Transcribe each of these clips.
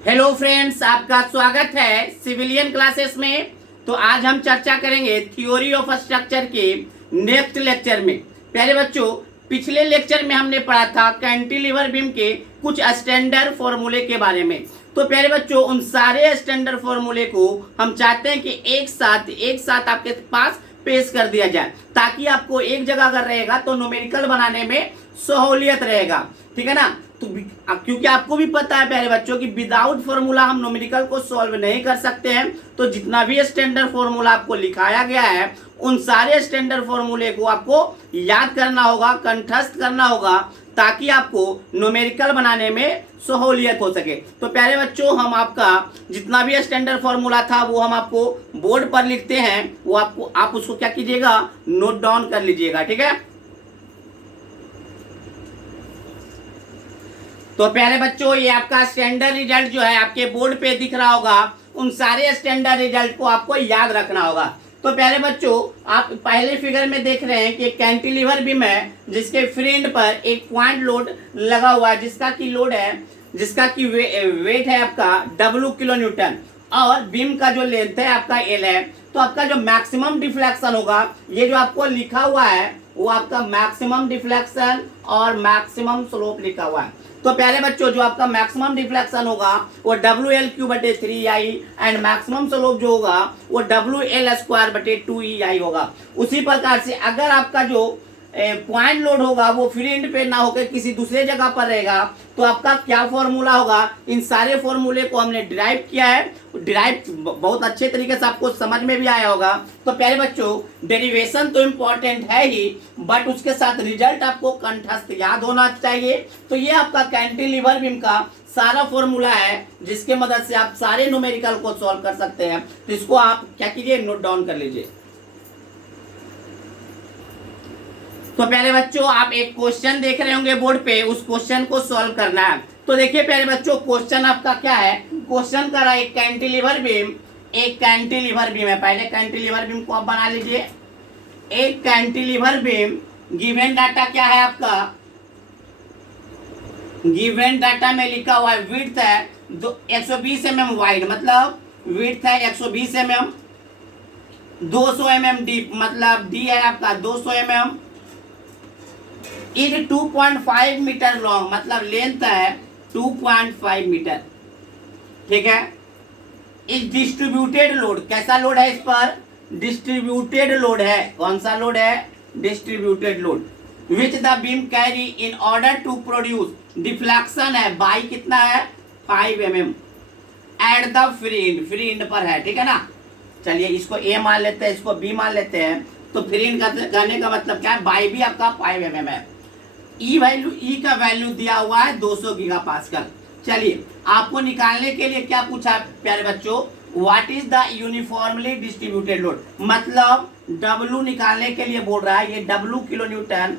Hello friends, आपका स्वागत है सिविलियन क्लासेस में। तो आज हम चर्चा करेंगे थ्योरी ऑफ स्ट्रक्चर के नेक्स्ट लेक्चर में। प्यारे बच्चों, पिछले लेक्चर में हमने पढ़ा था कैंटिलीवर बीम के कुछ स्टैंडर्ड फॉर्मूले के बारे में। तो प्यारे बच्चों, उन सारे स्टैंडर्ड फॉर्मूले को हम चाहते हैं कि एक साथ आपके पास पेश कर दिया जाए, ताकि आपको एक जगह अगर रहेगा तो न्यूमेरिकल बनाने में सहूलियत रहेगा। ठीक है ना। तो क्योंकि आपको भी पता है प्यारे बच्चों कि विदाउट फॉर्मूला हम न्यूमेरिकल को सॉल्व नहीं कर सकते हैं। तो जितना भी स्टैंडर्ड फॉर्मूला आपको लिखाया गया है, उन सारे स्टैंडर्ड फॉर्मूले को आपको याद करना होगा, कंठस्थ करना होगा, ताकि आपको न्यूमेरिकल बनाने में सहूलियत हो सके। तो प्यारे बच्चों, हम आपका जितना भी स्टैंडर्ड फॉर्मूला था वो हम आपको बोर्ड पर लिखते हैं, वो आपको आप उसको क्या कीजिएगा, नोट डाउन कर लीजिएगा। ठीक है। तो प्यारे बच्चों, ये आपका स्टैंडर्ड रिजल्ट जो है आपके बोर्ड पे दिख रहा होगा। उन सारे स्टैंडर्ड रिजल्ट को आपको याद रखना होगा। तो प्यारे बच्चों, आप पहले फिगर में देख रहे हैं कि एक कैंटिलीवर बीम है, जिसके फ्री एंड पर एक पॉइंट लोड लगा हुआ है, जिसका की लोड है, जिसका की वेट है आपका W किलो न्यूटन, और बीम का जो लेंथ है आपका L है। तो आपका जो मैक्सिमम डिफ्लेक्शन होगा, ये जो आपको लिखा हुआ है वो आपका मैक्सिमम डिफ्लेक्शन और मैक्सिमम स्लोप लिखा हुआ है। तो प्यारे बच्चों, जो आपका मैक्सिमम डिफ्लेक्शन होगा वो WL3/3I एंड मैक्सिमम स्लोप जो होगा वो WL²/2EI होगा। उसी प्रकार से अगर आपका जो पॉइंट लोड होगा वो फ्री एंड पे ना होकर किसी दूसरे जगह पर रहेगा, तो आपका क्या फॉर्मूला होगा। इन सारे फॉर्मूले को हमने डिराइव किया है। डिराइव बहुत अच्छे तरीके से आपको समझ में भी आया होगा। तो प्यारे बच्चों, डेरिवेशन तो इम्पोर्टेंट है ही, बट उसके साथ रिजल्ट आपको कंठस्थ याद होना चाहिए। तो ये आपका कैंटिलीवर बीम का सारा फॉर्मूला है, जिसके मदद से आप सारे न्यूमेरिकल को सॉल्व कर सकते हैं। तो इसको आप क्या कीजिए, नोट डाउन कर लीजिए। तो प्यारे बच्चों, आप एक क्वेश्चन देख रहे होंगे बोर्ड पे, उस क्वेश्चन को सॉल्व करना है। तो देखिए प्यारे बच्चों, क्वेश्चन आपका क्या है। क्वेश्चन कर रहा है एक कैंटिलीवर बीम है। पहले कैंटिलीवर बीम को आप बना लीजिए। एक कैंटिलीवर बीम, गिवन डाटा क्या है आपका, गिवन डाटा में लिखा हुआ है विड्थ है 120 mm वाइड, मतलब विड्थ है 120 mm, 200 mm डीप, मतलब डी है आपका 200 mm, इज 2.5 मीटर लॉन्ग, मतलब लेंथ है 2.5 मीटर। ठीक है। इज डिस्ट्रीब्यूटेड लोड, कैसा लोड है इस पर, डिस्ट्रीब्यूटेड लोड है। कौन सा लोड है, distributed load. Which the beam carry in order to produce, deflection है बाई कितना है 5 mm at the free end पर है। ठीक है ना। चलिए इसको ए मान लेते हैं, इसको बी मान लेते हैं। तो फ्री एंड कहने का मतलब क्या है, बाई भी आपका 5 mm है। ई का वैल्यू दिया हुआ है 200 गीगापास्कल। चलिए आपको निकालने के लिए क्या पूछा प्यारे बच्चों, what is the uniformly distributed load, मतलब W निकालने के लिए बोल रहा है। ये W किलो न्यूटन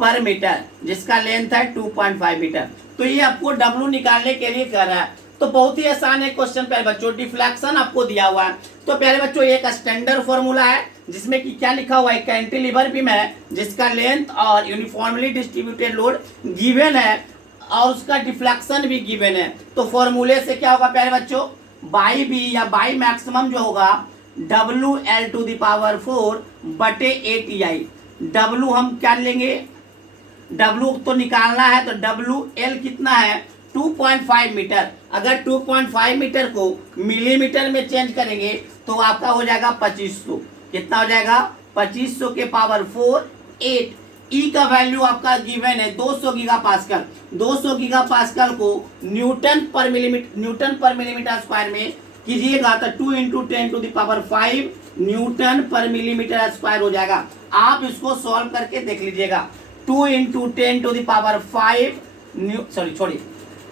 पर मीटर, जिसका लेंथ है 2.5 मीटर। तो ये आपको W निकालने के लिए कह रहा है। तो बहुत ही आसान है क्वेश्चन प्यारे बच्चों। डिफ्लेक्शन आपको दिया हुआ है। तो प्यारे बच्चों, एक स्टैंडर्ड फॉर्मूला है, जिसमें कि क्या लिखा हुआ है, कैंटिलीवर बीम है, जिसका लेंथ और यूनिफॉर्मली डिस्ट्रीब्यूटेड लोड गिवन है, और उसका डिफ्लेक्शन भी गिवन है। तो फॉर्मूले से क्या होगा प्यारे बच्चों, बाई बी या बाई मैक्सिमम जो होगा WL⁴/8EI। W हम क्या लेंगे, W तो निकालना है, तो WL कितना है 2.5 मीटर। अगर 2.5 मीटर को मिलीमीटर में चेंज करेंगे तो आपका हो जाएगा 2500। कितना हो जाएगा, 2500 के पावर 4 8। ई का वैल्यू आपका गिवन है 200 गीगापास्कल। 200 गीगापास्कल को न्यूटन पर मिलीमीटर स्क्वायर में कीजिएगा तो 2 × 10⁵ न्यूटन पर मिलीमीटर स्क्वायर हो जाएगा। आप इसको सॉल्व करके देख लीजिएगा। 2 ×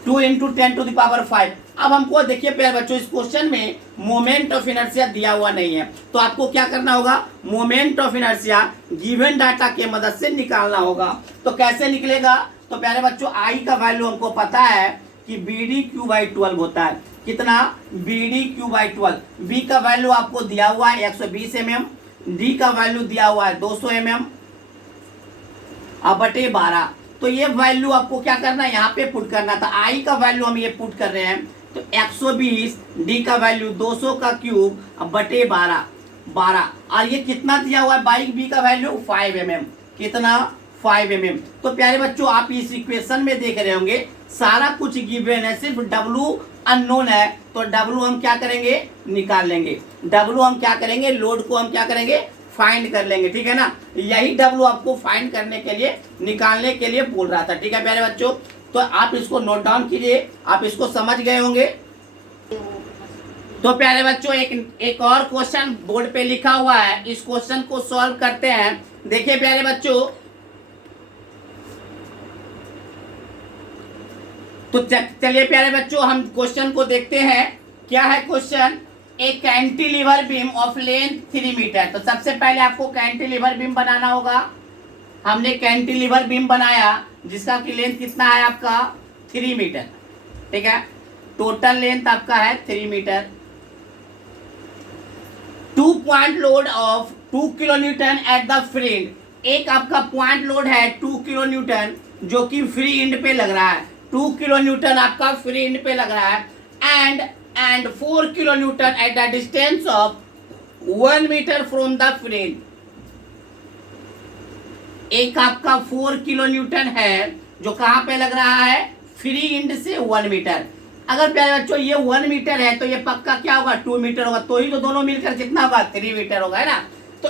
10⁵ अब हमको देखिए प्यारे बच्चों, इस क्वेश्चन में मोमेंट ऑफ इनर्शिया दिया हुआ नहीं है। तो आपको क्या करना होगा, moment of inertia given data के मदद से निकालना होगा। तो कैसे निकलेगा, तो प्यारे बच्चों, आई का वैल्यू हमको पता है कि BD⁴/12 होता है। कितना, BD⁴/12। बी का वैल्यू आपको दिया हुआ है 120 mm, डी का वैल्यू दिया हुआ है 200 mm बटे 12। तो ये वैल्यू आपको क्या करना है, यहाँ पे पुट करना था। आई का वैल्यू हम ये पुट कर रहे हैं तो 120 डी का वैल्यू 200 का क्यूब अब बटे 12 और ये कितना दिया हुआ है बाई बी का वैल्यू 5 mm। कितना 5 mm। तो प्यारे बच्चों आप इस इक्वेशन में देख रहे होंगे सारा कुछ गिवन है, सिर्फ W अननोन है। तो W हम क्या करेंगे निकाल लेंगे, W हम क्या करेंगे लोड को हम क्या करेंगे फाइंड कर लेंगे, ठीक है ना। यही W आपको फाइंड करने के लिए निकालने के लिए बोल रहा था, ठीक है प्यारे बच्चों। तो आप इसको नोट डाउन कीजिए, आप इसको समझ गए होंगे। तो प्यारे बच्चों एक और क्वेश्चन बोर्ड पे लिखा हुआ है, इस क्वेश्चन को सॉल्व करते हैं। देखिए प्यारे बच्चों, तो चलिए प्यारे बच्चों हम क्वेश्चन को देखते हैं। क्या है question, a cantilever beam of length 3 meter. तो सबसे पहले आपको कैंटिलीवर बीम बनाना होगा। हमने कैंटिलीवर बीम बनाया जिसका की लेंथ कितना है आपका 3 मीटर, ठीक है। टोटल लेंथ आपका है 3 meter. 2 point load of 2 kilo newton at the free end. एक आपका पॉइंट लोड है 2 किलो न्यूटन जो कि फ्री एंड पे लग रहा है। 2 किलो न्यूटन आपका फ्री एंड पे लग रहा है and 4 kilo newton at the distance of 1 meter from the free end. एक आपका 4 किलो न्यूटन है जो कहां पे लग रहा है फ्री एंड से 1 मीटर। अगर प्यारे बच्चों ये 1 मीटर है तो ये पक्का क्या होगा 2 मीटर होगा, तो ही तो दोनों मिलकर कितना होगा 3 मीटर होगा, है ना। तो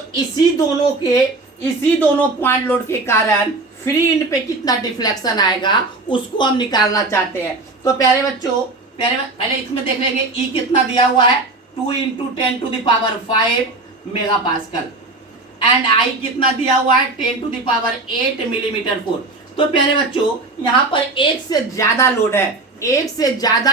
इसी दोनों पॉइंट लोड के कारण फ्री एंड पे कितना डिफ्लेक्शन आएगा उसको हम निकालना चाहते हैं। तो प्यारे बच्चों पहले इसमें देख लेंगे ई कितना दिया हुआ है 2 × 10⁵ मेगा पास्कल एंड आई कितना दिया हुआ है 10⁸ मिलीमीटर फोर। तो प्यारे बच्चों यहाँ पर एक से ज्यादा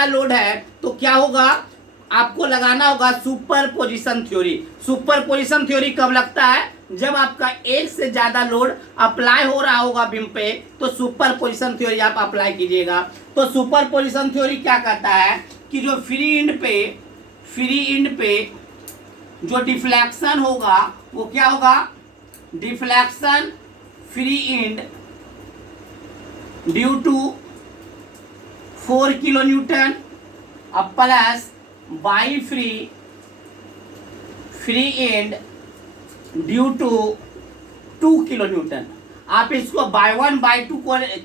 लोड है तो क्या होगा आपको लगाना होगा super position theory. Super position theory कब लगता है जब आपका एक से ज्यादा लोड अप्लाई हो रहा होगा बीम पे, तो सुपर पोजिशन थ्योरी आप अप्लाई कीजिएगा। तो सुपर पोजिशन थ्योरी क्या कहता है कि जो फ्री एंड पे जो डिफ्लेक्शन होगा वो क्या होगा deflection free end due to 4 kilo newton अब plus by free end due to 2 kilo newton. आप इसको बाई 1 बाई 2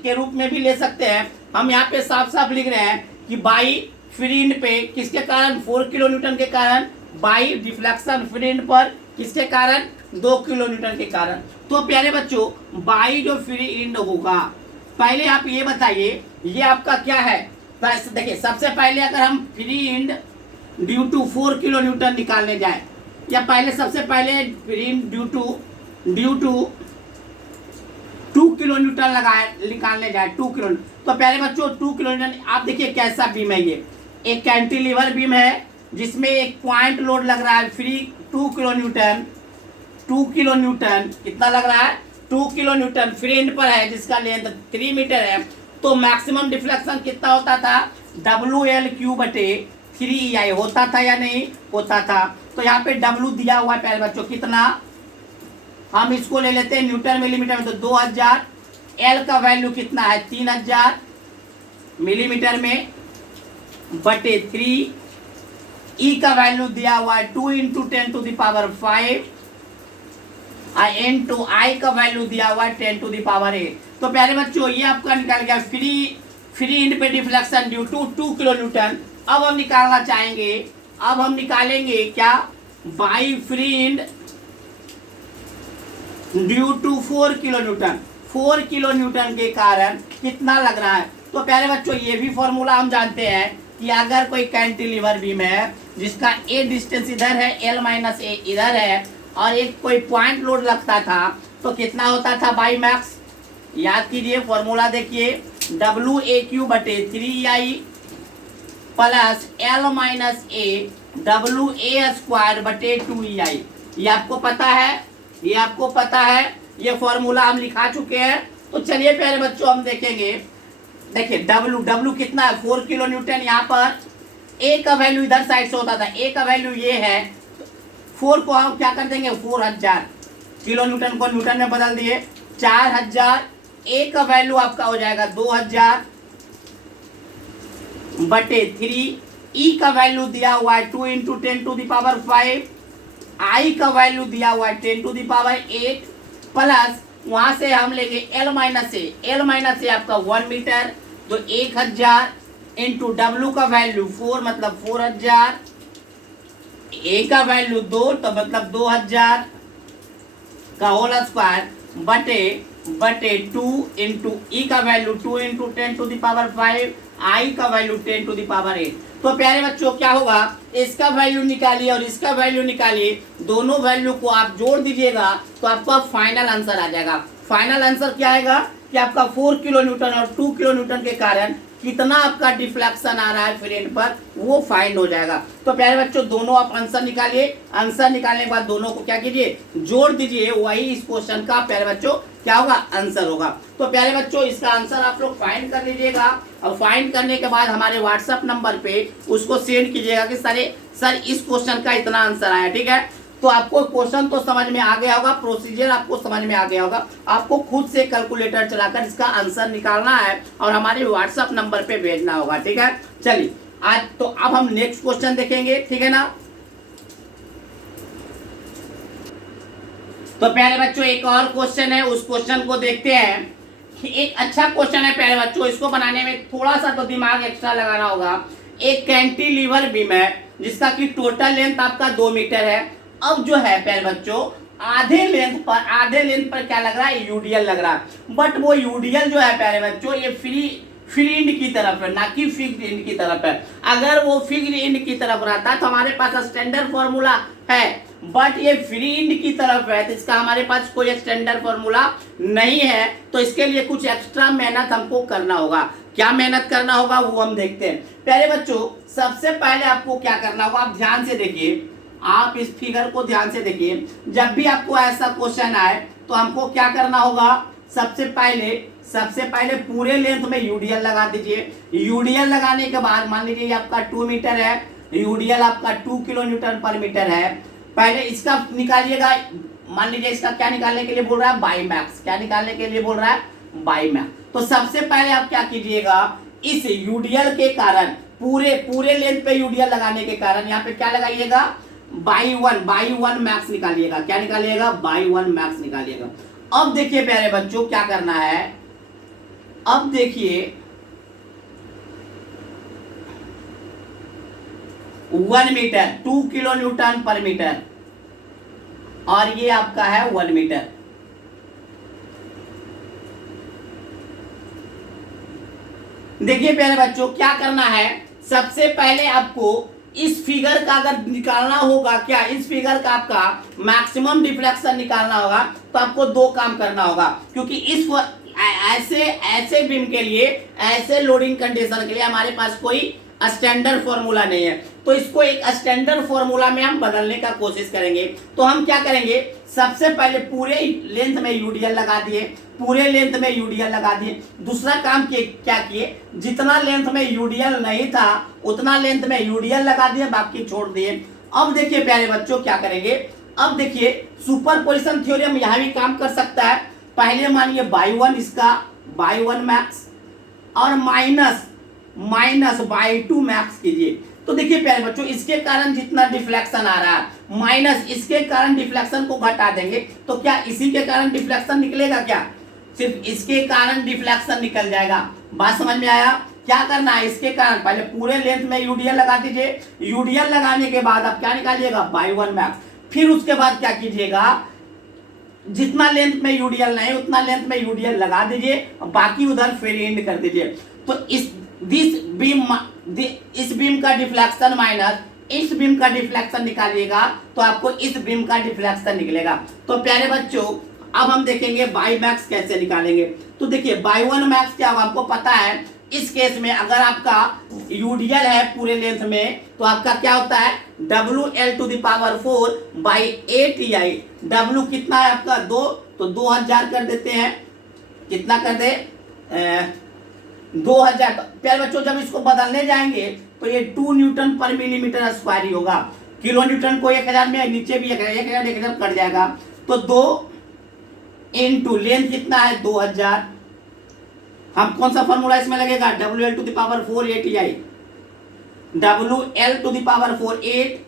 के रूप में भी ले सकते हैं। हम यहाँ पे साफ साफ लिख रहे हैं कि बाई फ्री एंड पे किसके कारण 4 किलो न्यूटन के कारण, बाई डिफ्लेक्शन फ्री एंड पर किसके कारण 2 किलो न्यूटन के कारण। तो प्यारे बच्चों बाई जो फ्री एंड होगा, पहले आप ये बताइए ये आपका क्या है। देखिए सबसे पहले अगर हम free end due to 4 kilo newton निकालने जाए, या पहले सबसे पहले free end due to 2 kilo newton निकालने जाए 2 किलो। तो प्यारे बच्चों 2 किलो न्यूटन आप देखिए कैसा बीम है, ये एक कैंटिलीवर बीम है जिसमें एक पॉइंट लोड लग रहा है फ्री 2 किलो न्यूटन कितना लग रहा है 2 किलो न्यूटन फ्री एंड पर है जिसका लेंथ 3 मीटर है। तो मैक्सिमम डिफ्लेक्शन कितना होता था WL/3EI होता था या नहीं होता था। तो यहाँ पे W दिया हुआ है प्यारे बच्चों कितना, हम इसको ले लेते हैं न्यूटन मिलीमीटर में, तो 2000। L का वैल्यू कितना है 3000 मिलीमीटर में बटे 3। E का वैल्यू दिया हुआ है 2 × 10⁵ N टू I का वैल्यू दिया हुआ है 10⁸। तो प्यारे बच्चों ये आपका निकल गया फ्री एंड पे deflection due to 2 kilo newton. अब हम निकालना चाहेंगे, अब हम निकालेंगे क्या by free end due to 4 kilo newton. 4 kilo newton के कारण कितना लग रहा है। तो प्यारे बच्चों ये भी फॉर्मूला हम जानते हैं कि अगर कोई कैंटिलीवर बीम है जिसका ए डिस्टेंस इधर है L-A इधर है और एक कोई पॉइंट लोड लगता था तो कितना होता था बाई मैक्स, याद कीजिए फॉर्मूला देखिए WAQ/3EI प्लस L-A WA²/2EI। ये आपको पता है, ये फॉर्मूला हम लिखा चुके हैं। तो चलिए प्यारे बच्चों हम देखेंगे। देखिए W कितना है 4 किलो न्यूटन। यहाँ पर A का वैल्यू इधर साइड से होता था, A का वैल्यू ये है, 4 को हम क्या कर देंगे 4000 किलो न्यूटन को न्यूटन में बदल दिए 4000। A का वैल्यू आपका हो जाएगा 2000/3 ई का वैल्यू दिया हुआ है 2 इंटू 10⁵, आई का वैल्यू दिया हुआ है 10⁸, प्लस वहां से हम लेंगे एल माइनस ए आपका 1 मीटर, तो 1000 इंटू डब्ल्यू का वैल्यू 4 मतलब 4000, ए का वैल्यू 2 तो मतलब 2000 का होल स्क्वायर बटे 2 इंटू ई का वैल्यू 2 इंटू 10⁵, आई का वैल्यू 10⁸। तो प्यारे बच्चों क्या होगा, इसका वैल्यू निकालिए और इसका वैल्यू निकालिए, दोनों वैल्यू को आप जोड़ दीजिएगा तो आपका फाइनल आंसर आ जाएगा। फाइनल आंसर क्या आएगा कि आपका 4 किलो न्यूटन और 2 किलो न्यूटन के कारण कितना आपका डिफ्लेक्शन आ रहा है फ्रेंड पर, वो फाइंड हो जाएगा। तो प्यारे बच्चों दोनों आप आंसर निकालिए, आंसर निकालने के बाद दोनों को क्या कीजिए, जोड़ दीजिए, वही इस क्वेश्चन का प्यारे बच्चों क्या होगा, आंसर होगा। तो प्यारे बच्चों इसका आंसर आप लोग फाइंड कर लीजिएगा और फाइंड करने के बाद हमारे व्हाट्सएप नंबर पे उसको सेंड कीजिएगा कि सर इस क्वेश्चन का इतना आंसर आया, ठीक है। तो आपको क्वेश्चन तो समझ में आ गया होगा, प्रोसीजर आपको समझ में आ गया होगा, आपको खुद से कैलकुलेटर चलाकर इसका आंसर निकालना है और हमारे व्हाट्सएप नंबर पे भेजना होगा, ठीक है। चलिए आज तो अब हम नेक्स्ट क्वेश्चन देखेंगे, ठीक है ना। तो प्यारे बच्चों एक और क्वेश्चन है, उस क्वेश्चन को देखते हैं। एक अच्छा क्वेश्चन है प्यारे बच्चों, इसको बनाने में थोड़ा सा तो दिमाग एक्स्ट्रा लगाना होगा। एक कैंटिलीवर बीम है जिसका की टोटल लेंथ आपका 2 मीटर है। अब जो है प्यारे बच्चों आधे लेंथ पर क्या लग रहा है, यूडीएल लग रहा है। बट वो यूडीएल जो है प्यारे बच्चों ये फ्री एंड की तरफ है, ना कि फिक्स्ड एंड की तरफ है। अगर वो फिक्स्ड एंड की तरफ रहता तो हमारे पास स्टैंडर्ड फॉर्मूला है, बट ये फ्री एंड की तरफ है तो इसका हमारे पास कोई स्टैंडर्ड फॉर्मूला नहीं है। तो इसके लिए कुछ एक्स्ट्रा मेहनत हमको करना होगा। क्या मेहनत करना होगा वो हम देखते हैं। प्यारे बच्चों सबसे पहले आपको क्या करना होगा, आप ध्यान से देखिए, आप इस फिगर को ध्यान से देखिए। जब भी आपको ऐसा क्वेश्चन आए तो हमको क्या करना होगा, सबसे पहले पूरे लेंथ में यूडीएल लगा दीजिए। यूडीएल लगाने के बाद मान लीजिए आपका 2 मीटर है, यूडीएल आपका 2 किलो न्यूटन पर मीटर है। पहले इसका निकालिएगा, मान लीजिए इसका क्या निकालने के लिए बोल रहा है, बाई मैक्स। क्या निकालने के लिए बोल रहा है, बाई मैक्स। तो सबसे पहले आप क्या कीजिएगा, इस यूडीएल के कारण पूरे लेंथ पे यूडीएल लगाने के कारण यहाँ पे क्या लगाइएगा, बाई वन मैक्स निकालिएगा। क्या निकालिएगा, बाई 1 मैक्स निकालिएगा। अब देखिए प्यारे बच्चों क्या करना है, अब देखिए 1 मीटर 2 किलो न्यूटन पर मीटर और ये आपका है 1 मीटर। देखिए प्यारे बच्चों क्या करना है, सबसे पहले आपको इस फिगर का अगर निकालना होगा, क्या इस फिगर का आपका मैक्सिमम डिफ्लेक्शन निकालना होगा तो आपको 2 काम करना होगा। क्योंकि इस ऐसे बीम के लिए, ऐसे लोडिंग कंडीशन के लिए हमारे पास कोई स्टैंडर्ड फॉर्मूला नहीं है। तो इसको एक स्टैंडर्ड फॉर्मूला में हम बदलने का कोशिश करेंगे। तो हम क्या करेंगे, सबसे पहले पूरे लेंथ में यूडीएल लगा दिए, दूसरा काम क्या किए, जितना लेंथ में यूडीएल नहीं था उतना लेंथ में यूडीएल लगा दिए, बाकी छोड़ दिए। अब देखिए प्यारे बच्चों क्या करेंगे, अब देखिए सुपरपोजिशन थ्योरम यहाँ भी काम कर सकता है। पहले मानिए बाई 1 इसका बाई 1 मैक्स और माइनस बाई 2 मैक्स कीजिए। तो देखिए प्यारे बच्चों इसके कारण जितना डिफ्लेक्शन आ रहा है माइनस इसके कारण डिफ्लेक्शन को घटा देंगे, तो क्या इसी के कारण डिफ्लेक्शन निकलेगा, क्या सिर्फ इसके कारण डिफ्लेक्शन निकल जाएगा। बात समझ में आया। क्या करना है, इसके कारण पहले पूरे लेंथ में यूडीएल लगा दीजिए। यूडीएल लगाने के बाद आप क्या निकालिएगा, बाई 1 मैक्स। फिर उसके बाद क्या कीजिएगा, जितना लेंथ में यूडीएल नहीं उतना लेंथ में यूडीएल लगा दीजिए, बाकी उधर फ्री एंड कर दीजिए। तो इस बीम का डिफ्लेक्शन माइनस इस बीम का डिफ्लेक्शन निकालिएगा तो आपको इस बीम का डिफ्लेक्शन निकलेगा। तो प्यारे बच्चों अब हम देखेंगे बाई मैक्स कैसे निकालेंगे। तो देखिए बाई 1 मैक्स क्या होगा, आपको पता है इस केस में अगर आपका यूडीएल है पूरे लेंथ में तो आपका क्या होता है, WL⁴ बाई 8EI। W कितना है आपका 2, तो 2000 कर देते हैं। कितना कर दे, 2000। प्यारे बच्चों जब इसको बदलने जाएंगे तो ये 2 न्यूटन पर मिलीमीटर स्क्वायर ही होगा। किलो न्यूटन को 1000 में नीचे भी 1000 कट जाएगा। तो 2 इंटू लेंथ कितना है 2000, हम कौन सा फॉर्मूला इसमें लगेगा, WL⁴ 8EI। W L to the power 4 8,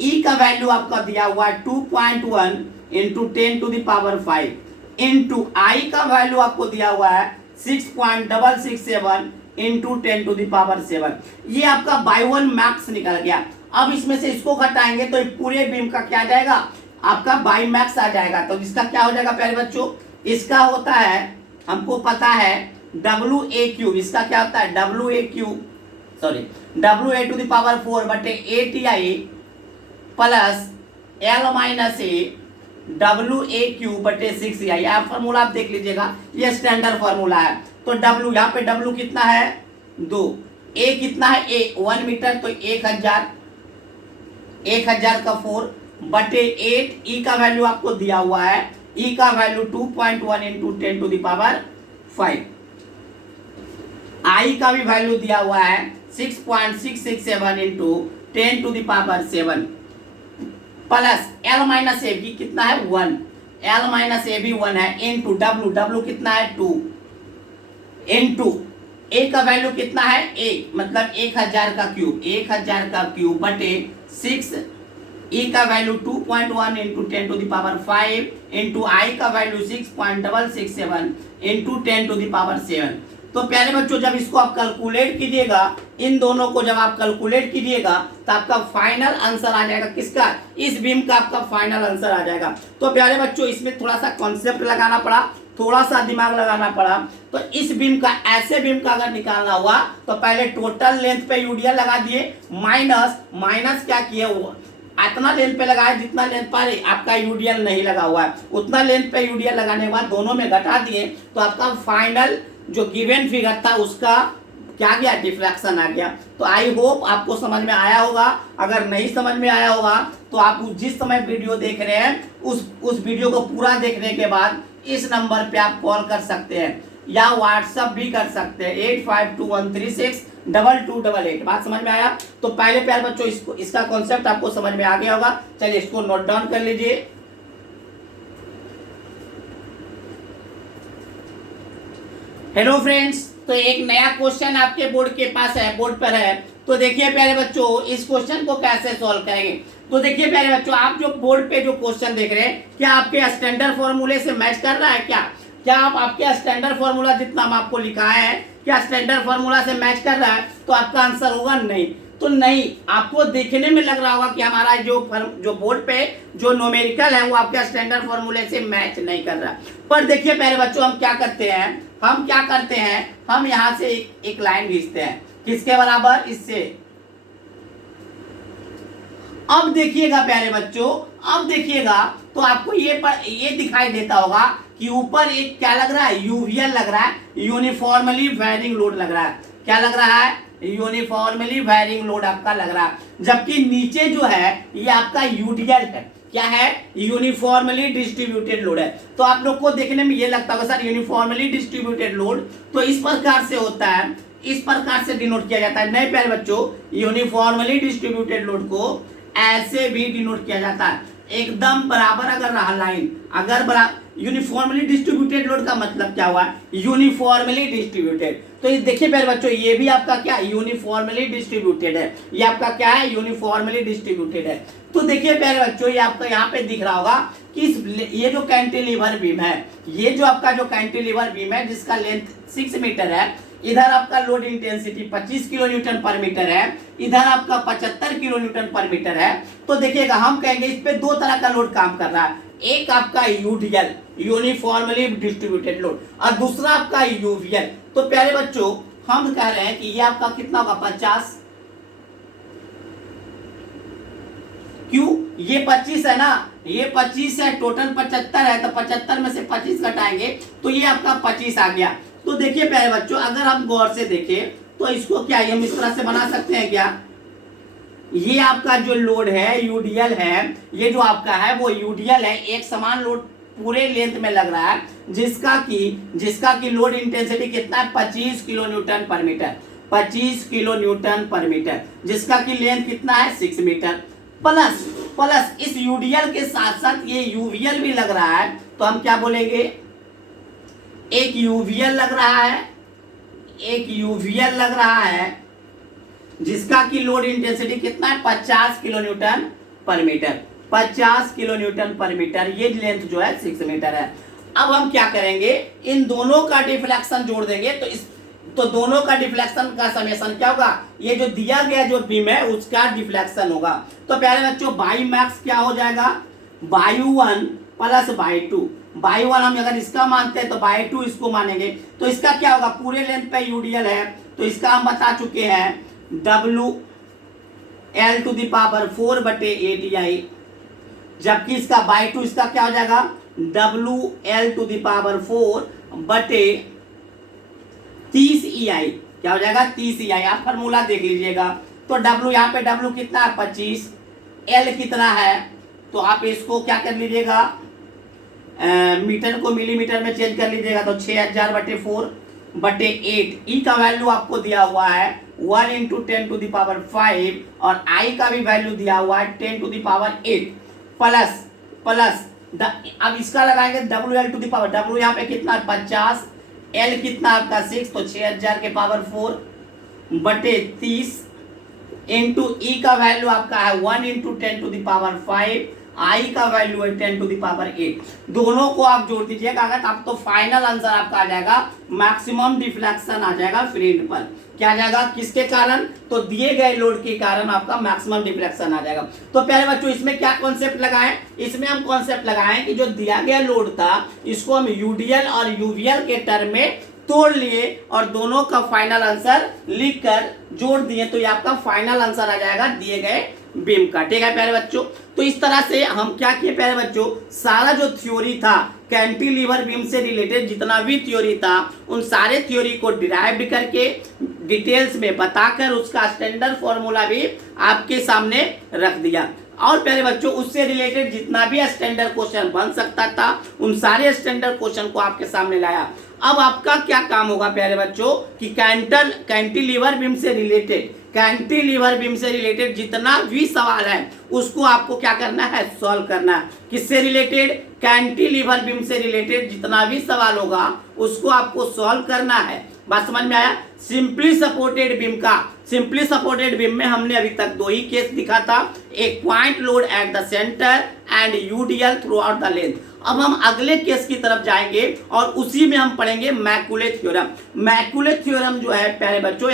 E का वैल्यू आपका दिया हुआ है 2.1 into 10 to the power 5 into I का वैल्यू आपको दिया हुआ है 6.667 इंटू 10 टू द पावर 7। ये आपका बाय वन मैक्स निकल गया। अब इसमें से इसको घटाएंगे तो पूरे बीम का क्या आ जाएगा, आपका बाई मैक्स आ जाएगा। तो इसका क्या हो जाएगा प्यारे बच्चों, इसका होता है, हमको पता है डब्ल्यू ए क्यूब, इसका क्या होता है W A cube, sorry W A to the power 4 बटे A T I plus L minus A W A cube बटे 6 आई। आप फॉर्मूला आप देख लीजिएगा, ये स्टैंडर्ड फॉर्मूला है। तो डब्ल्यू यहाँ पे डब्ल्यू कितना है 2, ए कितना है ए 1 मीटर, तो 1000 का 4 बटे 8, ई का वैल्यू आपको दिया हुआ है, ई का value 2.1 into 10 to the power 5, I का भी वैल्यू दिया हुआ है 6.667 into 10 to the power 7 plus L minus A भी कितना है 1, एल माइनस ए भी 1 है इंटू डब्ल्यू, डब्ल्यू कितना है 2 इंटू ए का वैल्यू कितना है ए मतलब 1000 का क्यूब, 1000 का क्यूब बटे 6, ई का value 2.1 into 10 to the power 5 into I का value 6.667 into 10 to the power 7। तो प्यारे बच्चों जब इसको आप कैलकुलेट कीजिएगा, इन दोनों को जब आप कैलकुलेट कीजिएगा तो आपका फाइनल आंसर आ जाएगा किसका, इस बीम का आपका फाइनल आंसर आ जाएगा। तो प्यारे बच्चों इसमें थोड़ा सा कॉन्सेप्ट लगाना पड़ा, थोड़ा सा दिमाग लगाना पड़ा। तो इस बीम का, ऐसे बीम का अगर निकालना हुआ तो पहले टोटल लेंथ पे यूडीएल लगा दिए, माइनस क्या किए, इतना लेंथ पे लगाए जितना लेंथ पर आपका यूडीएल नहीं लगा हुआ है, उतना लेंथ पे यूडीएल लगाने के बाद दोनों में घटा दिए तो आपका फाइनल जो गिवन फिगर था उसका क्या गया, डिफ्रैक्शन आ गया। तो आई होप आपको समझ में आया होगा। अगर नहीं समझ में आया होगा तो आप जिस समय वीडियो देख रहे हैं उस वीडियो को पूरा देखने के बाद इस नंबर पे आप कॉल कर सकते हैं या व्हाट्सएप भी कर सकते हैं 8521362288। बात समझ में आया? तो पहले प्यार बच्चों इसका कॉन्सेप्ट आपको समझ में आ गया होगा। चलिए इसको नोट डाउन कर लीजिए। हेलो फ्रेंड्स, तो एक नया क्वेश्चन आपके बोर्ड के पास है, बोर्ड पर है। तो देखिए प्यारे बच्चों इस क्वेश्चन को कैसे सॉल्व करेंगे। तो देखिए प्यारे बच्चों आप जो बोर्ड पे जो क्वेश्चन देख रहे हैं क्या आपके स्टैंडर्ड फॉर्मूले से मैच कर रहा है क्या आप आपके स्टैंडर्ड फॉर्मूला जितना हम आपको लिखाया है क्या स्टैंडर्ड फॉर्मूला से मैच कर रहा है? तो आपका आंसर होगा नहीं। तो नहीं, आपको देखने में लग रहा होगा कि हमारा जो बोर्ड पे जो न्यूमेरिकल है वो आपके स्टैंडर्ड फॉर्मूले से मैच नहीं कर रहा। पर देखिए प्यारे बच्चों हम क्या करते हैं, हम यहाँ से एक लाइन खींचते हैं, किसके बराबर, इससे। अब देखिएगा प्यारे बच्चों, अब देखिएगा तो आपको ये दिखाई देता होगा कि ऊपर एक क्या लग रहा है, यूवीएल लग रहा है, यूनिफॉर्मली वेरिंग लोड लग रहा है। क्या लग रहा है? यूनिफॉर्मली वेरिंग लोड आपका लग रहा है। जबकि नीचे जो है ये आपका यूडीएल है। क्या है? यूनिफॉर्मली डिस्ट्रीब्यूटेड लोड है। तो आप लोग को देखने में ये लगता होगा सर यूनिफॉर्मली डिस्ट्रीब्यूटेड लोड तो इस प्रकार से होता है, इस प्रकार से डिनोट किया जाता है। नहीं प्यारे बच्चों, यूनिफॉर्मली डिस्ट्रीब्यूटेड लोड को ऐसे भी डिनोट किया जाता है, एकदम बराबर अगर रहा लाइन, अगर बराबर। यूनिफॉर्मली डिस्ट्रीब्यूटेड लोड का मतलब क्या हुआ? Uniformly distributed. तो ये देखिए प्यारे बच्चों ये भी आपका क्या यूनिफॉर्मली डिस्ट्रीब्यूटेड है, ये आपका क्या है, यूनिफॉर्मली डिस्ट्रीब्यूटेड है। तो देखिए प्यारे बच्चों ये आपका यहाँ पे दिख रहा होगा कि ये जो कैंटिलीवर बीम है, ये जो आपका जो कैंटिलीवर बीम है जिसका लेंथ 6 मीटर है, इधर आपका लोड इंटेंसिटी 25 किलो न्यूटन पर मीटर है, इधर आपका 75 किलो न्यूटन पर मीटर है। तो देखिएगा हम कहेंगे इस पे दो तरह का लोड काम कर रहा है, एक आपका यूडीएल यूनिफॉर्मली डिस्ट्रीब्यूटेड लोड और दूसरा आपका यूवीएल। तो प्यारे बच्चों हम कह रहे हैं कि ये आपका कितना होगा 50, क्यों? ये 25 है ना, ये 25 है, टोटल 75 है, तो 75 में से 25 घटाएंगे तो ये आपका 25 आ गया। तो देखिए प्यारे बच्चों अगर हम गौर से देखें तो इसको क्या हम इस तरह से बना सकते हैं क्या? ये आपका जो लोड है यूडीएल है, ये जो आपका है वो यूडीएल है, एक समान लोड पूरे लेंथ में लग रहा है जिसका की लोड इंटेंसिटी कितना है 25 किलो न्यूटन पर मीटर, 25 किलो न्यूटन पर मीटर, जिसका की लेंथ कितना है 6 मीटर। प्लस इस यूडीएल के साथ साथ ये यूवीएल भी लग रहा है। तो हम क्या बोलेंगे, एक यूवीएल लग रहा है, एक यूवीएल लग रहा है जिसका की लोड इंटेंसिटी कितना है 50 किलो न्यूटन पर मीटर, 50 किलो न्यूटन पर मीटर। ये लेंथ जो है 6 मीटर है। अब हम क्या करेंगे, इन दोनों का डिफ्लेक्शन जोड़ देंगे तो दोनों का डिफ्लेक्शन का समेशन क्या होगा, ये जो दिया गया जो बीम है उसका डिफ्लेक्शन होगा। तो प्यारे बच्चों बाई मैक्स क्या हो जाएगा, बायु 1 प्लस बाई 2। बाई 1 हम अगर इसका मानते हैं तो बाई 2 इसको मानेंगे, तो इसका क्या होगा, पूरे लेंथ पे यूडीएल है तो इसका हम बता चुके हैं W L to the power 4 बटे 8 EI, जबकि इसका बाई 2 इसका क्या हो जाएगा W L to the power 4 बटे 30 EI, क्या हो जाएगा 30 EI। आप फॉर्मूला देख लीजिएगा, तो W यहाँ पे W कितना है 25, L कितना है, तो आप इसको क्या कर लीजिएगा मीटर को मिलीमीटर में चेंज कर लीजिएगा, तो 6000 बटे 4 बटे 8। E का वैल्यू आपको दिया हुआ है 1 इंटू 10 टू द पावर 5 और I का भी वैल्यू दिया हुआ है 10 to the power 8 plus plus अब इसका लगाएंगे WL to the power, W यहाँ पे कितना है 50, L कितना आपका 6, तो 6000 के पावर 4 बटे 30 इंटू E का वैल्यू आपका है 1 into 10 to the power 5, I का वैल्यू है 10 टू द पावर 8। दोनों को आप जोड़ दीजिएगा अगर आप, तो फाइनल आंसर आपका आ जाएगा मैक्सिमम डिफ्लेक्शन आ जाएगा फील्ड पर। क्या आ जाएगा, किसके कारण, तो दिए गए लोड के कारण आपका मैक्सिमम डिफ्लेक्शन आ जाएगा। तो प्यारे बच्चों इसमें क्या कॉन्सेप्ट लगाएं, इसमें हम कॉन्सेप्ट लगाएं कि जो दिया गया लोड था इसको हम यूडीएल और यूवीएल के टर्म में तोड़ लिए और दोनों का फाइनल आंसर लिखकर जोड़ दिए, तो ये आपका फाइनल आंसर आ जाएगा दिए गए बीम का। ठीक है प्यारे बच्चों, तो इस तरह से हम क्या किए प्यारे बच्चों, सारा जो थ्योरी था कैंटिलीवर बीम से रिलेटेड जितना भी थ्योरी था उन सारे थ्योरी को डिराइव्ड करके डिटेल्स में बताकर उसका स्टैंडर्ड फॉर्मूला भी आपके सामने रख दिया। और प्यारे बच्चों उससे रिलेटेड जितना भी स्टैंडर्ड क्वेश्चन बन सकता था उन सारे स्टैंडर्ड क्वेश्चन को आपके सामने लाया। अब आपका क्या काम होगा प्यारे बच्चों कि कैंटिलीवर बीम से रिलेटेड जितना भी सवाल है उसको आपको क्या करना है, सॉल्व करना है। किससे रिलेटेड, कैंटिलीवर बीम से रिलेटेड जितना भी सवाल होगा उसको आपको सॉल्व करना है। बात समझ में आया। सिंपली सपोर्टेड बीम में हमने अभी तक 2 ही केस दिखा था, एक point load at the centre and UDL through out the length. अब हम अगले केस की तरफ जाएंगे और उसी में हम पढ़ेंगे मैकुले थ्योरम। मैकुले थ्योरम जो है प्यारे बच्चों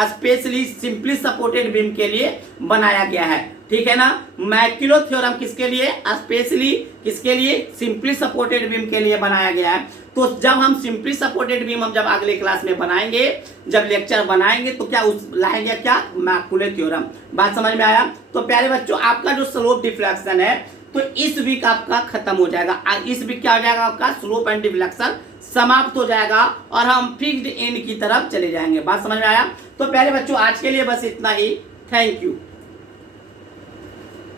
स्पेशली सिंपली सपोर्टेड बीम के लिए बनाया गया है। ठीक है ना, मैकुले थ्योरम किसके लिए, स्पेशली किसके लिए, सिंपली सपोर्टेड बीम के लिए बनाया गया है। तो जब हम सिंपली सपोर्टेड बीम हम जब अगले क्लास में बनाएंगे, जब लेक्चर बनाएंगे तो क्या उस लाएंगे क्या, मैकुले थ्योरम। बात समझ में आया। तो प्यारे बच्चों आपका जो स्लोप डिफ्लेक्शन है तो इस वीक आपका खत्म हो जाएगा। इस वीक क्या हो जाएगा आपका, स्लोप एंड डिफ्लेक्शन समाप्त हो जाएगा और हम फिक्स्ड एंड की तरफ चले जाएंगे। बात समझ में आया। तो प्यारे बच्चों आज के लिए बस इतना ही। Thank you.